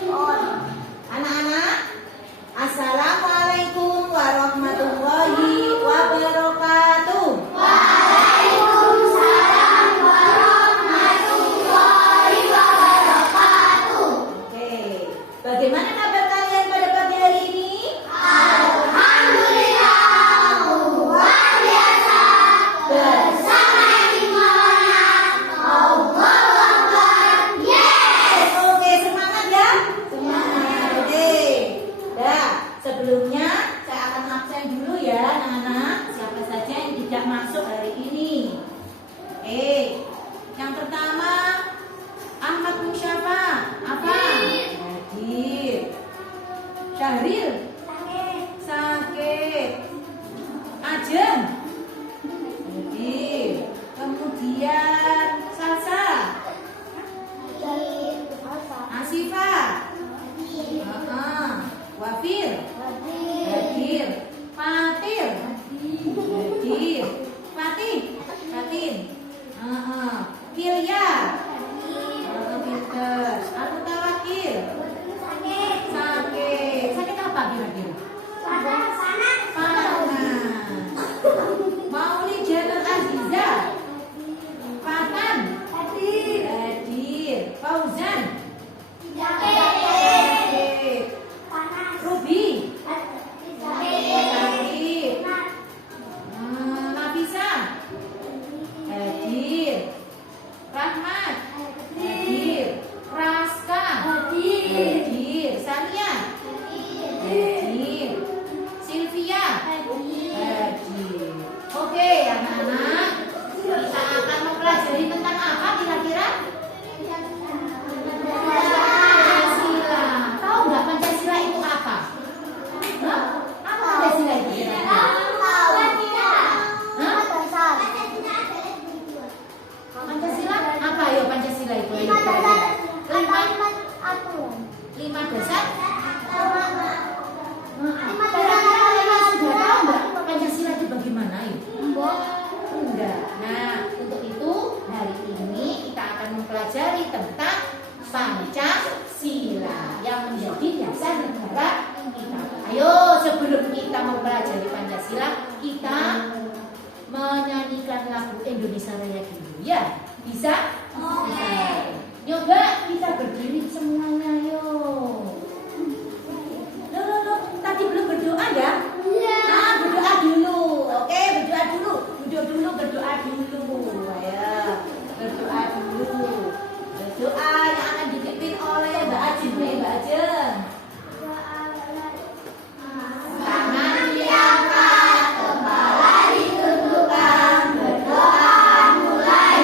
Anak-anak, Assalamualaikum warahmatullahi wabarakatuh. Waalaikumsalam warahmatullahi wabarakatuh. Oke, bagaimana kabar kalian pada pagi hari ini? Alhamdulillah, luar biasa. Bersama iman, Allahu Akbar. Yes. Oke, semangat ya. Semangat. Oke. Dah, sebelumnya saya akan absen dulu ya, anak-anak. Siapa saja yang tidak masuk hari ini? Yang pertama Ahmad Musyafa. Apa? Hadir. Syahril. Sakit. Ajeng. Hadir. Kemudian Salsa. Asifa. Wafir. Hadir. Fatir. Hadir. Fatih. Fatin. Kilya. Pinter. Al-Mutawakil. Sakit. Sakit apa kira-kira? Panas. Mauli Janal Aziza. Fatan. Hadir. Fauzan. Sakit. Ruby. Sakit. Nafisa. Hadir. Rahmat. Hadir. Raska. Hadir. Sania. Hadir. Sylvia. Hadir. Oke, anak-anak, kita akan mempelajari tentang apa kira-kira? Pancasila. Tahu nggak Pancasila itu apa? Hah? Apa Pancasila itu kira-kira? Pancasila apa ya Pancasila itu? Ayo, kira-kira. Lima dasar. Kira-kira kalian sudah tahu nggak Pancasila itu bagaimana? Enggak. Nah, untuk itu hari ini kita akan mempelajari tentang Pancasila yang menjadi dasar negara kita. Ayo, sebelum kita mempelajari Pancasila, kita menyanyikan lagu Indonesia Raya dulu ya. Bisa? Bisa. Nyoba kita berdiri semuanya, ayo. Loh, tadi belum berdoa ya? Berdoa dulu. Oke, berdoa dulu. Duduk dulu, berdoa dulu. Ayo, berdoa dulu. Berdoa yang akan dipimpin oleh Mbak Ajeng. Mbak Ajeng. Tangan diangkat, kepala ditundukkan, berdoa mulai.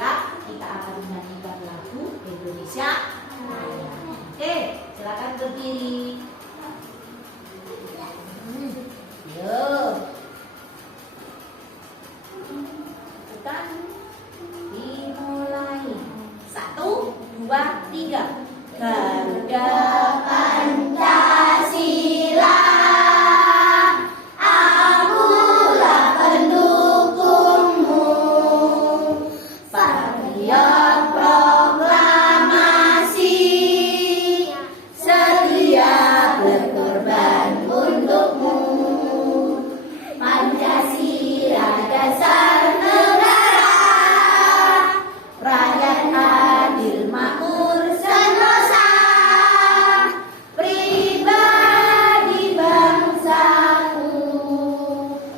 Pancasila, kita akan menyanyikan lagu Indonesia Raya. Oke, silakan berdiri. Yuk. Kita dimulai. 1, 2, 3. Garuda Pancasila, akulah pendukungmu. Patriot proklamasi, setia berkorban untukmu. Pancasila dasar negara, rakyat adil makmur sentosa, pribadi bangsaku.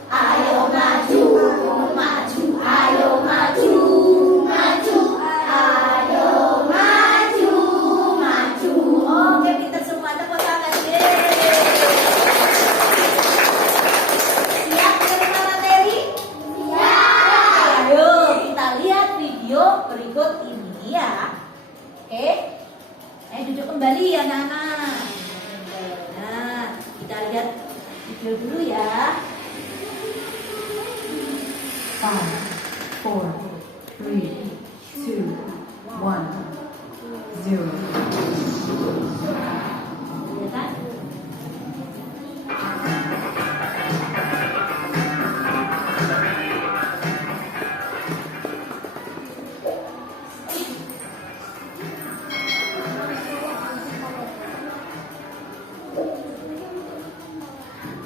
Ayo maju, maju, ayo maju, maju, ayo maju, maju. Oke, kita semua tepuk tangan. Siap menerima materi? Ya. Ayo, kita lihat video berikut ini ya. Oke. Duduk kembali ya, Nana. Nah, kita lihat video dulu ya. 5, 4, 3, 2, 1, 0. Ya kan?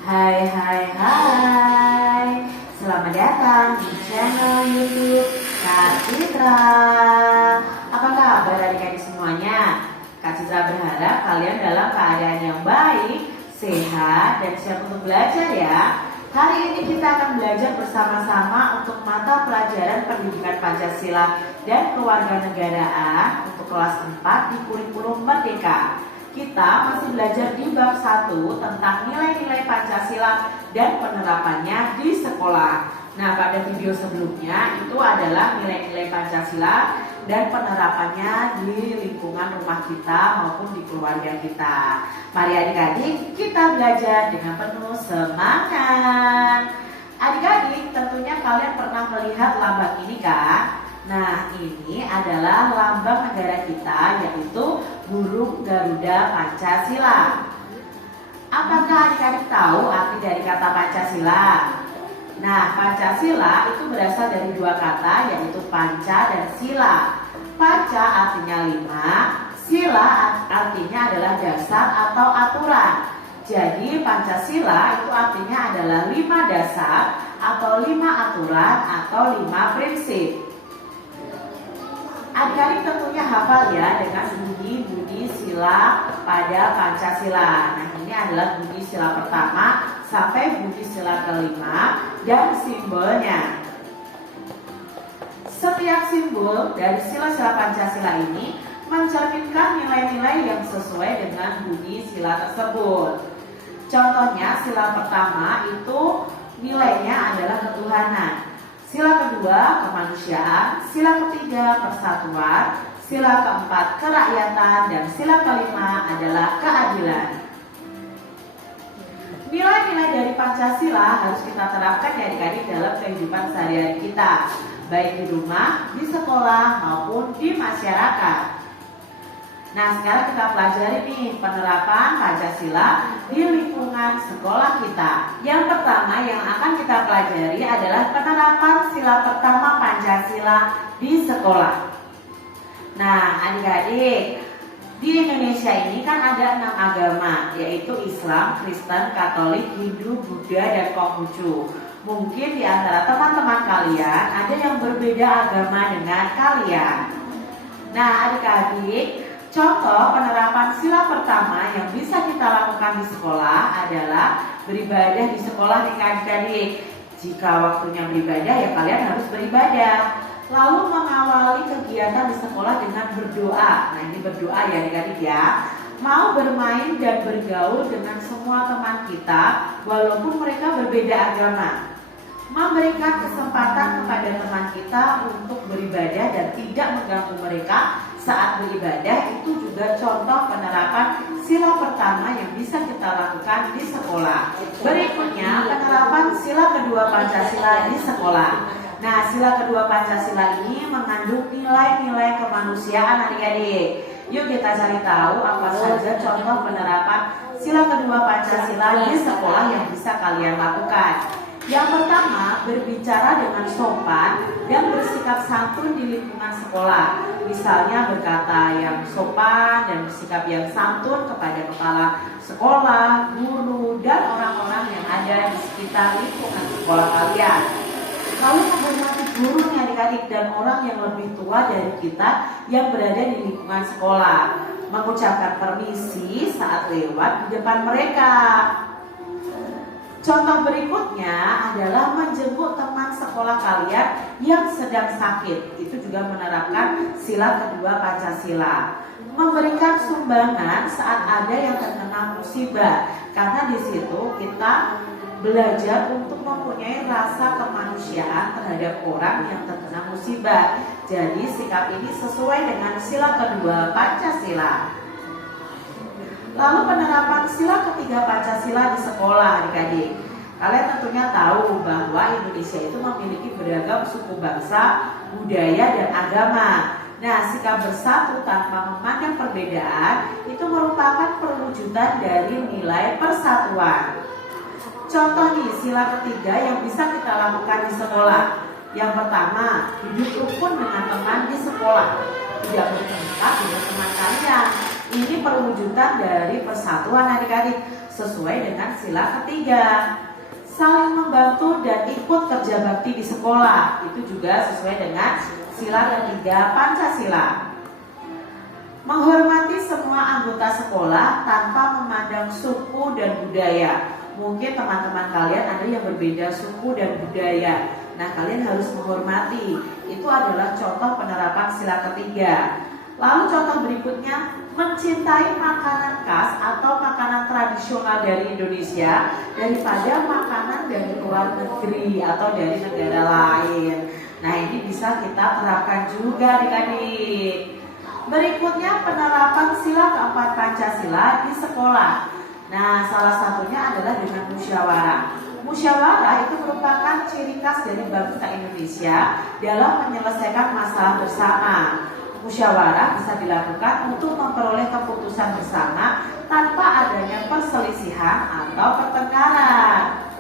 Hai hai hai, selamat datang di channel YouTube Kak Citra. Apa kabar adik-adik semuanya? Kak Citra berharap kalian dalam keadaan yang baik, sehat, dan siap untuk belajar ya. Hari ini kita akan belajar bersama-sama untuk mata pelajaran pendidikan Pancasila dan kewarganegaraan untuk kelas 4 di kurikulum Merdeka. Kita masih belajar di bab 1 tentang nilai-nilai Pancasila dan penerapannya di sekolah. Nah, pada video sebelumnya itu adalah nilai-nilai Pancasila dan penerapannya di lingkungan rumah kita maupun di keluarga kita. Mari adik-adik kita belajar dengan penuh semangat. Adik-adik, tentunya kalian pernah melihat lambang ini kan? Nah, ini adalah lambang negara kita, yaitu burung Garuda Pancasila. Apakah adik-adik tahu arti dari kata Pancasila? Nah, Pancasila itu berasal dari dua kata, yaitu panca dan sila. Panca artinya 5, sila artinya adalah dasar atau aturan. Jadi Pancasila itu artinya adalah 5 dasar atau 5 aturan atau 5 prinsip. Adik-adik tentunya hafal ya dengan bunyi-bunyi sila pada Pancasila. Nah, ini adalah bunyi sila pertama sampai bunyi sila kelima dan simbolnya. Setiap simbol dari sila-sila Pancasila ini mencerminkan nilai-nilai yang sesuai dengan bunyi sila tersebut. Contohnya sila pertama itu nilainya adalah ketuhanan. Sila kedua kemanusiaan, sila ketiga persatuan, sila keempat kerakyatan, dan sila kelima adalah keadilan. Nilai-nilai dari Pancasila harus kita terapkan ya adik-adik dalam kehidupan sehari-hari kita, baik di rumah, di sekolah, maupun di masyarakat. Nah, sekarang kita pelajari nih penerapan Pancasila di lingkungan sekolah kita. Yang pertama yang akan kita pelajari adalah penerapan sila pertama Pancasila di sekolah. Nah, adik-adik, di Indonesia ini kan ada 6 agama, yaitu Islam, Kristen, Katolik, Hindu, Buddha, dan Konghucu. Mungkin di antara teman-teman kalian ada yang berbeda agama dengan kalian. Nah, adik-adik, contoh penerapan sila pertama yang bisa kita lakukan di sekolah adalah beribadah di sekolah nih adik-adik. Jika waktunya beribadah ya kalian harus beribadah. Lalu mengawali kegiatan di sekolah dengan berdoa. Nah, ini berdoa ya adik-adik ya. Mau bermain dan bergaul dengan semua teman kita walaupun mereka berbeda agama. memberikan kesempatan kepada teman kita untuk beribadah dan tidak mengganggu mereka saat beribadah. Itu juga contoh penerapan sila pertama yang bisa kita lakukan di sekolah. Berikutnya penerapan sila kedua Pancasila di sekolah. Nah, sila kedua Pancasila ini mengandung nilai-nilai kemanusiaan adik-adik. Yuk kita cari tahu apa saja contoh penerapan sila kedua Pancasila di sekolah yang bisa kalian lakukan. Yang pertama, berbicara dengan sopan dan bersikap santun di lingkungan sekolah. Misalnya berkata yang sopan dan bersikap yang santun kepada kepala sekolah, guru, dan orang-orang yang ada di sekitar lingkungan sekolah kalian. Lalu menghormati guru nih adik-adik dan orang yang lebih tua dari kita yang berada di lingkungan sekolah. Mengucapkan permisi saat lewat di depan mereka. Contoh berikutnya adalah menjemput teman sekolah kalian yang sedang sakit. Itu juga menerapkan sila kedua Pancasila. Memberikan sumbangan saat ada yang terkena musibah. Karena di situ kita belajar untuk mempunyai rasa kemanusiaan terhadap orang yang terkena musibah. Jadi sikap ini sesuai dengan sila kedua Pancasila. Lalu penerapan sila ketiga Pancasila di sekolah adik-adik. Kalian tentunya tahu bahwa Indonesia itu memiliki beragam suku bangsa, budaya, dan agama. Nah, sikap bersatu tanpa memandang perbedaan itu merupakan perwujudan dari nilai persatuan. Contoh nih, sila ketiga yang bisa kita lakukan di sekolah. Yang pertama, hidup rukun dengan teman di sekolah. Tidak bertengkar dengan teman kalian. Ini perwujudan dari persatuan adik-adik sesuai dengan sila ketiga. Saling membantu dan ikut kerja bakti di sekolah. Itu juga sesuai dengan sila ketiga Pancasila. Menghormati semua anggota sekolah tanpa memandang suku dan budaya. Mungkin teman-teman kalian ada yang berbeda suku dan budaya. Nah, kalian harus menghormati. Itu adalah contoh penerapan sila ketiga. Lalu contoh berikutnya, mencintai makanan khas atau makanan tradisional dari Indonesia daripada makanan dari luar negeri atau dari negara lain. Nah, ini bisa kita terapkan juga adik-adik. Berikutnya penerapan sila keempat Pancasila di sekolah. Nah, salah satunya adalah dengan musyawarah. Musyawarah itu merupakan ciri khas dari bangsa Indonesia dalam menyelesaikan masalah bersama. Musyawarah bisa dilakukan untuk memperoleh keputusan bersama tanpa adanya perselisihan atau pertengkaran.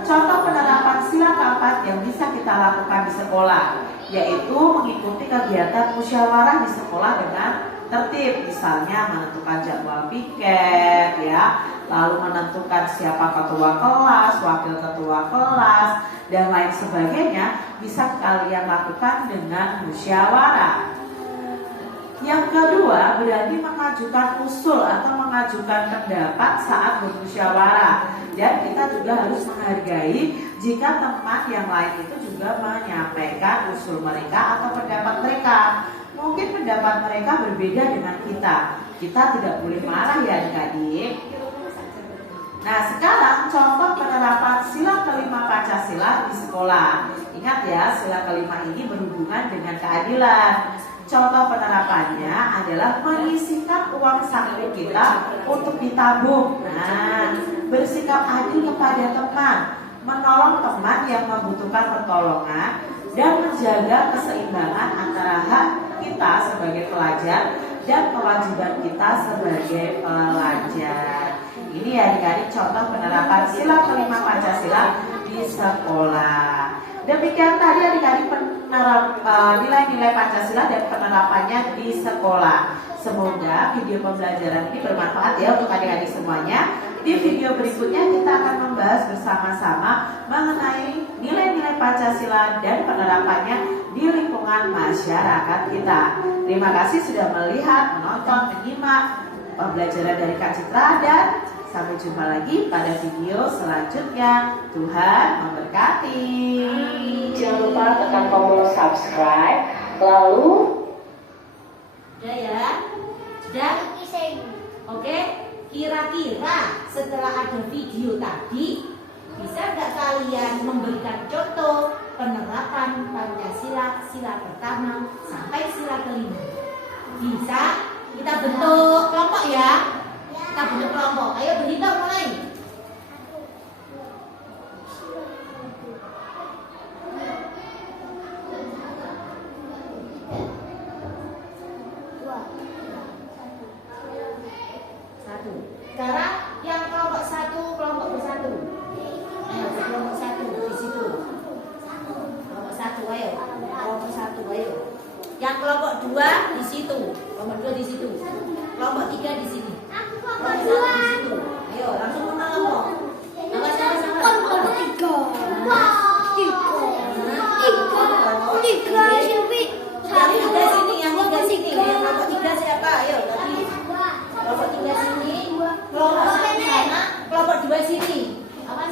Contoh penerapan sila keempat yang bisa kita lakukan di sekolah, yaitu mengikuti kegiatan musyawarah di sekolah dengan tertib, misalnya menentukan jadwal piket, ya, lalu menentukan siapa ketua kelas, wakil ketua kelas, dan lain sebagainya bisa kalian lakukan dengan musyawarah. Yang kedua, berani mengajukan usul atau mengajukan pendapat saat bermusyawarah. Dan kita juga harus menghargai jika teman yang lain itu juga menyampaikan usul mereka atau pendapat mereka. Mungkin pendapat mereka berbeda dengan kita. Kita tidak boleh marah ya adik-adik. Nah, sekarang contoh penerapan sila kelima Pancasila di sekolah. Ingat ya, sila kelima ini berhubungan dengan keadilan. Contoh penerapannya adalah menyisihkan uang saku kita untuk ditabung. Nah, bersikap adil kepada teman, menolong teman yang membutuhkan pertolongan, dan menjaga keseimbangan antara hak kita sebagai pelajar dan kewajiban kita sebagai pelajar. Ini ya adik-adik contoh penerapan sila kelima Pancasila di sekolah. Demikian tadi adik-adik nilai-nilai Pancasila dan penerapannya di sekolah. Semoga video pembelajaran ini bermanfaat ya untuk adik-adik semuanya. Di video berikutnya kita akan membahas bersama-sama mengenai nilai-nilai Pancasila dan penerapannya di lingkungan masyarakat kita. Terima kasih sudah melihat, menonton, menyimak pembelajaran dari Kak Citra, dan sampai jumpa lagi pada video selanjutnya. Tuhan memberkati. Jangan lupa tekan tombol subscribe. Lalu Sudah ya? Sudah? Oke? Kira-kira setelah ada video tadi, bisa nggak kalian memberikan contoh Bisa. Kita bentuk kelompok ya. Kita bentuk kelompok. Ayo berhitung mulai. Satu. Sekarang yang kelompok satu, kelompok bersatu. Ayo, kelompok satu di situ. Kelompok satu, ayo. Kelompok satu, ayo. Yang kelompok dua di situ. Kelompok dua di situ. Kelompok tiga di sini. Kelompok satu di situ. Ayo, langsung kelompok. Sama-sama. Kelompok tiga. Tiga siapa? Yang tiga sini, yang tiga sini. Kelompok tiga siapa? Ayo, tadi. Kelompok tiga sini. Kelompok satu sana. Kelompok dua sini. Apa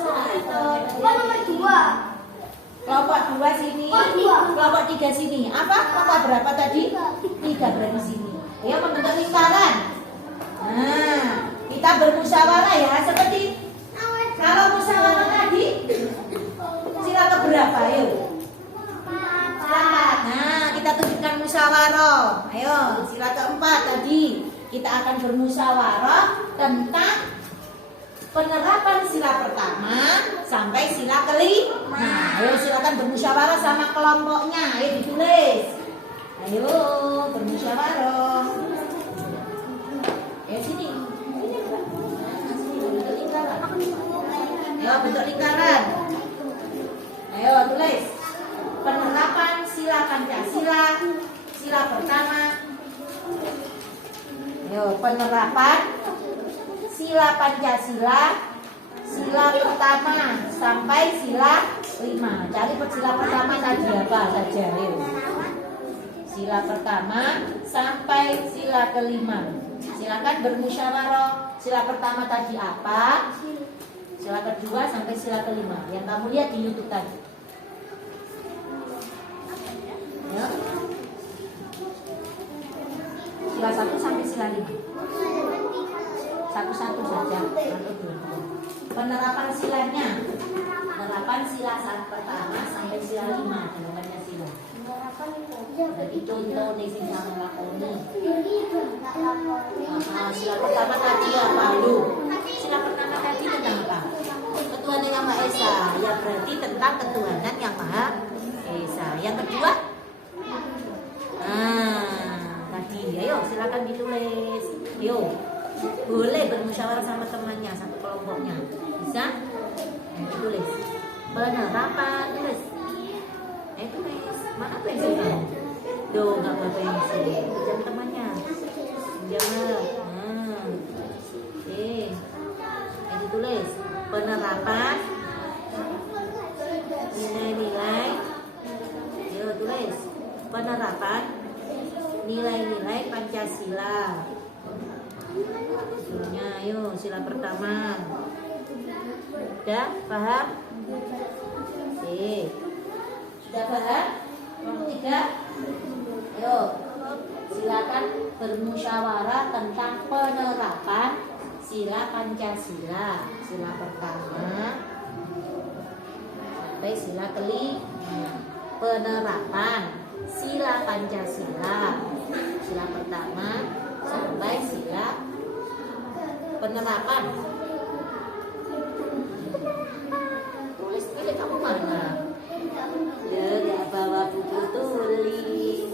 Nomor dua. Kelompok dua sini. Kelompok tiga sini. Apa? Kelompok berapa tadi? Tiga berada di sini. Ayo membentuk lingkaran. Nah, kita bermusyawarah ya. Seperti kalau musyawarah tadi, sila keberapa? Ayo. Keempat. Nah, kita tunjukkan musyawarah. Ayo, sila keempat tadi. Kita akan bermusyawarah tentang penerapan sila pertama sampai sila kelima. Nah, ayo silakan bermusyawarah sama kelompoknya. Ayo ditulis. Ayo bermusyawarah. Ayo sini. Bentuk lingkaran. Ayo bentuk lingkaran. Ayo tulis. Penerapan sila Pancasila. Sila pertama. Ayo penerapan sila Pancasila. Sila pertama sampai sila 5. Cari sila pertama tadi apa saja. Ayo. Sila pertama sampai sila kelima. Silakan bermusyawarah. Sila pertama tadi apa? Sila kedua sampai sila kelima. Yang kamu lihat di YouTube tadi. Ya. Sila 1 sampai sila 5. Satu-satu saja. Penerapan silanya. Penerapan sila pertama sampai sila 5. Penerapannya sila. Jadi contoh nih sing sama lakoni. Sila pertama tadi apa lu? Sila pertama tadi tentang apa? Ketuhanan Yang Maha Esa. Ya berarti tentang ketuhanan Yang Maha Esa. Yang kedua? Tadi. Ayo silakan ditulis. Ayo. Boleh bermusyawarah sama temannya, satu kelompoknya. Bisa? Ditulis. Penerapan tulis. Tulis. Mana pensil kamu? Duh, nggak bawa pensil. Pinjam temannya. Pinjam. Ditulis. Penerapan nilai-nilai. Ayo tulis. Penerapan nilai-nilai Pancasila. Silanya, ayo sila pertama. Sudah paham? Oke. Sudah paham? Nomor 3. Ayo, silakan bermusyawarah tentang penerapan sila Pancasila. Sila pertama sampai sila kelima. Penerapan sila Pancasila. Sila pertama sampai sila penerapan. Tulis kamu mana? Ya, gak bawa buku tulis.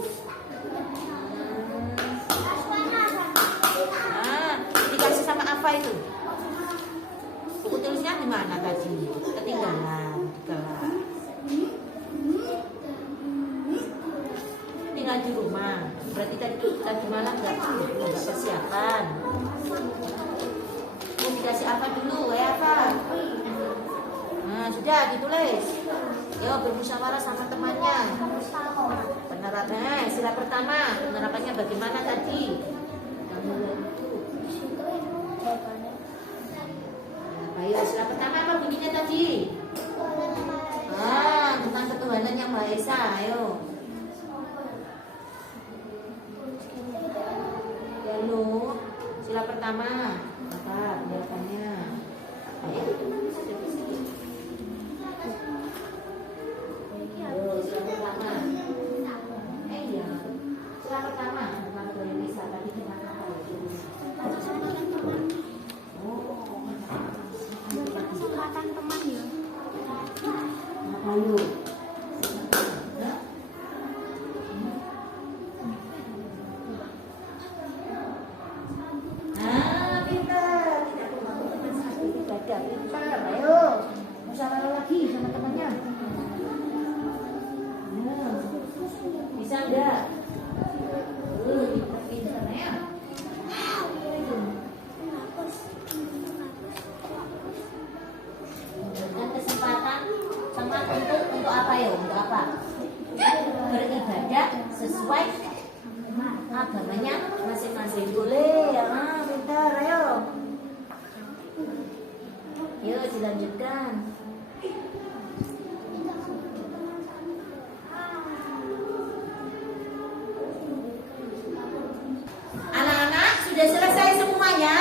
Dikasih sama apa itu? Buku tulisnya di mana tadi? Ketinggalan di kelas. Tinggal di rumah. Berarti tadi malam nggak persiapan. Mau dikasih apa dulu? Apa? Nah, sudah ditulis. Yo, bermusyawarah sama temannya. Penerapannya sila pertama. Penerapannya bagaimana tadi? Ayo, sila pertama apa bunyinya tadi? Tentang ketuhanan Yang Maha Esa. Ayo. Lalu sila pertama apa penjelasannya? Ayo. Sila pertama. Sila pertama. Udah pintar, ayo. Musyawarah lagi sama temannya. Bisa enggak? Pintar ya. Memberikan kesempatan teman untuk apa ya? Untuk apa? Beribadah sesuai agamanya masing-masing. Boleh ya, pintar, ayo. Yuk dilanjutkan. Anak-anak sudah selesai semuanya?